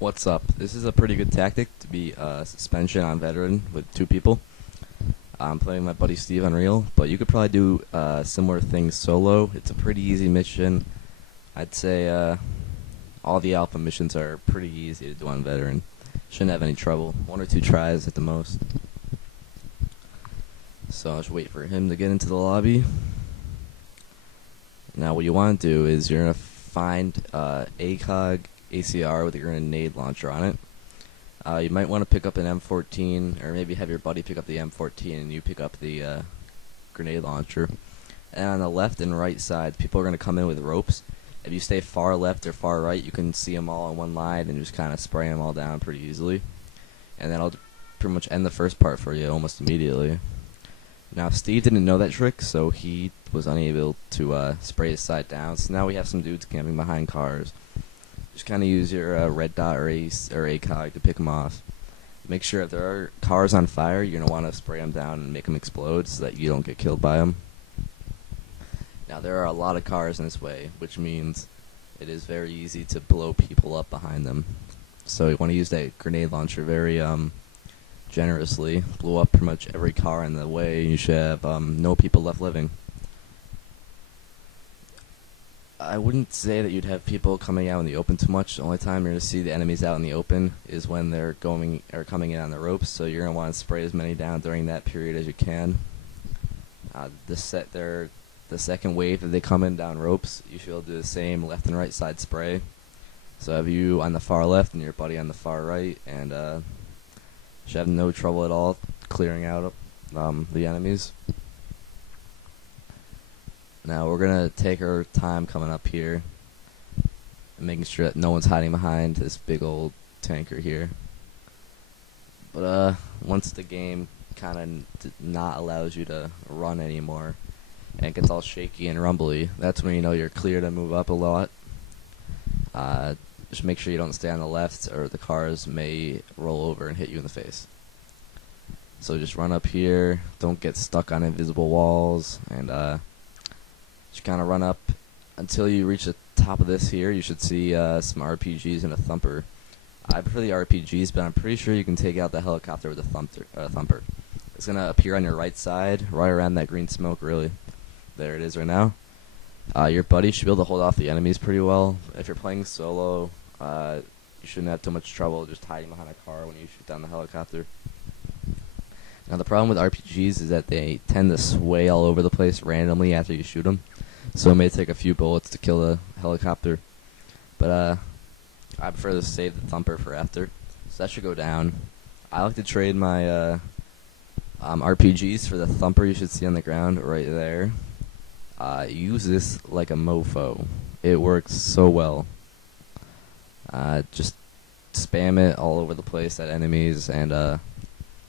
What's up? This is a pretty good tactic to be suspension on veteran with two people. I'm playing my buddy Steve on real, but you could probably do similar things solo. It's a pretty easy mission. I'd say all the alpha missions are pretty easy to do on veteran. Shouldn't have any trouble. One or two tries at the most. So I'll just wait for him to get into the lobby. Now what you want to do is you're going to find ACOG ACR with a grenade launcher on it. You might want to pick up an M14, or maybe have your buddy pick up the M14 and you pick up the grenade launcher. And on the left and right side, people are going to come in with ropes. If you stay far left or far right, you can see them all in one line and just kind of spray them all down pretty easily. And that'll pretty much end the first part for you almost immediately. Now, Steve didn't know that trick, so he was unable to spray his side down. So now we have some dudes camping behind cars. Just kind of use your red dot or ACOG to pick them off. Make sure if there are cars on fire, you're going to want to spray them down and make them explode so that you don't get killed by them. Now, there are a lot of cars in this way, which means it is very easy to blow people up behind them. So you want to use that grenade launcher very generously. Blow up pretty much every car in the way, and you should have no people left living. I wouldn't say that you'd have people coming out in the open too much. The only time you're going to see the enemies out in the open is when they're coming in on the ropes, so you're going to want to spray as many down during that period as you can. The second wave, if they come in down ropes, you should be able to do the same left and right side spray. So have you on the far left and your buddy on the far right, and should have no trouble at all clearing out the enemies. Now we're going to take our time coming up here and making sure that no one's hiding behind this big old tanker here. But once the game kind of not allows you to run anymore and it gets all shaky and rumbly, that's when you know you're clear to move up a lot. Just make sure you don't stay on the left or the cars may roll over and hit you in the face. So just run up here, don't get stuck on invisible walls, and just kind of run up until you reach the top of this here. You should see some RPGs and a thumper. I prefer the RPGs, but I'm pretty sure you can take out the helicopter with a thumper. It's going to appear on your right side, right around that green smoke, really. There it is right now. Your buddy should be able to hold off the enemies pretty well. If you're playing solo, you shouldn't have too much trouble just hiding behind a car when you shoot down the helicopter. Now the problem with RPGs is that they tend to sway all over the place randomly after you shoot them. So it may take a few bullets to kill the helicopter. But I prefer to save the thumper for after. So that should go down. I like to trade my RPGs for the thumper you should see on the ground right there. Use this like a mofo. It works so well. Just spam it all over the place at enemies, and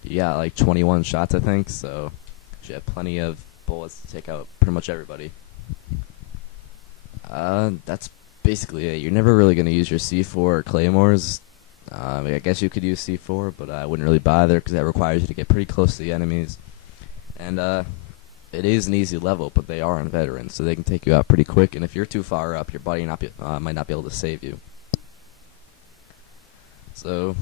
you got like 21 shots, I think, so you should have plenty of bullets to take out pretty much everybody. That's basically it. You're never really going to use your C4 or Claymores. I guess you could use C4, but I wouldn't really bother because that requires you to get pretty close to the enemies. And it is an easy level, but they are on veterans, so they can take you out pretty quick. And if you're too far up, your buddy might not be able to save you. So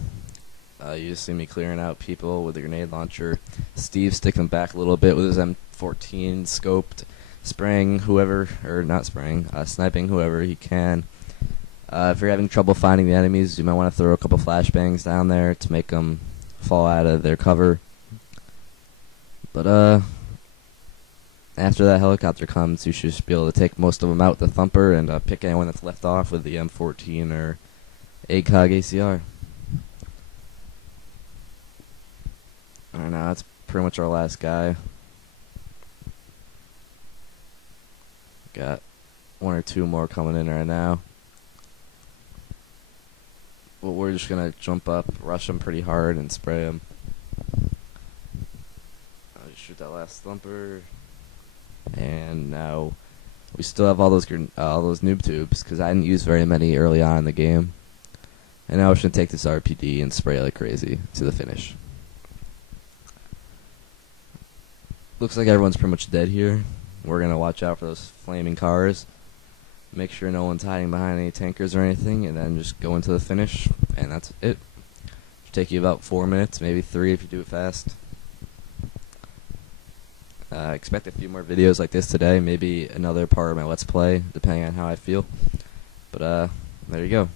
you just see me clearing out people with a grenade launcher. Steve sticking back a little bit with his M14 scoped, spraying whoever, or not spraying, sniping whoever he can. If you're having trouble finding the enemies, you might want to throw a couple flashbangs down there to make them fall out of their cover. But after that helicopter comes, you should just be able to take most of them out with the thumper and pick anyone that's left off with the M14 or ACOG ACR. Alright, now that's pretty much our last guy. Got one or two more coming in right now. But we're just going to jump up, rush them pretty hard, and spray them. I'll just shoot that last thumper. And now we still have all those noob tubes, because I didn't use very many early on in the game. And now we're just going to take this RPD and spray like crazy to the finish. Looks like everyone's pretty much dead here. We're going to watch out for those flaming cars. Make sure no one's hiding behind any tankers or anything, and then just go into the finish. and that's it. Should take you about 4 minutes, maybe 3 if you do it fast. Expect a few more videos like this today, maybe another part of my Let's Play, depending on how I feel. But there you go.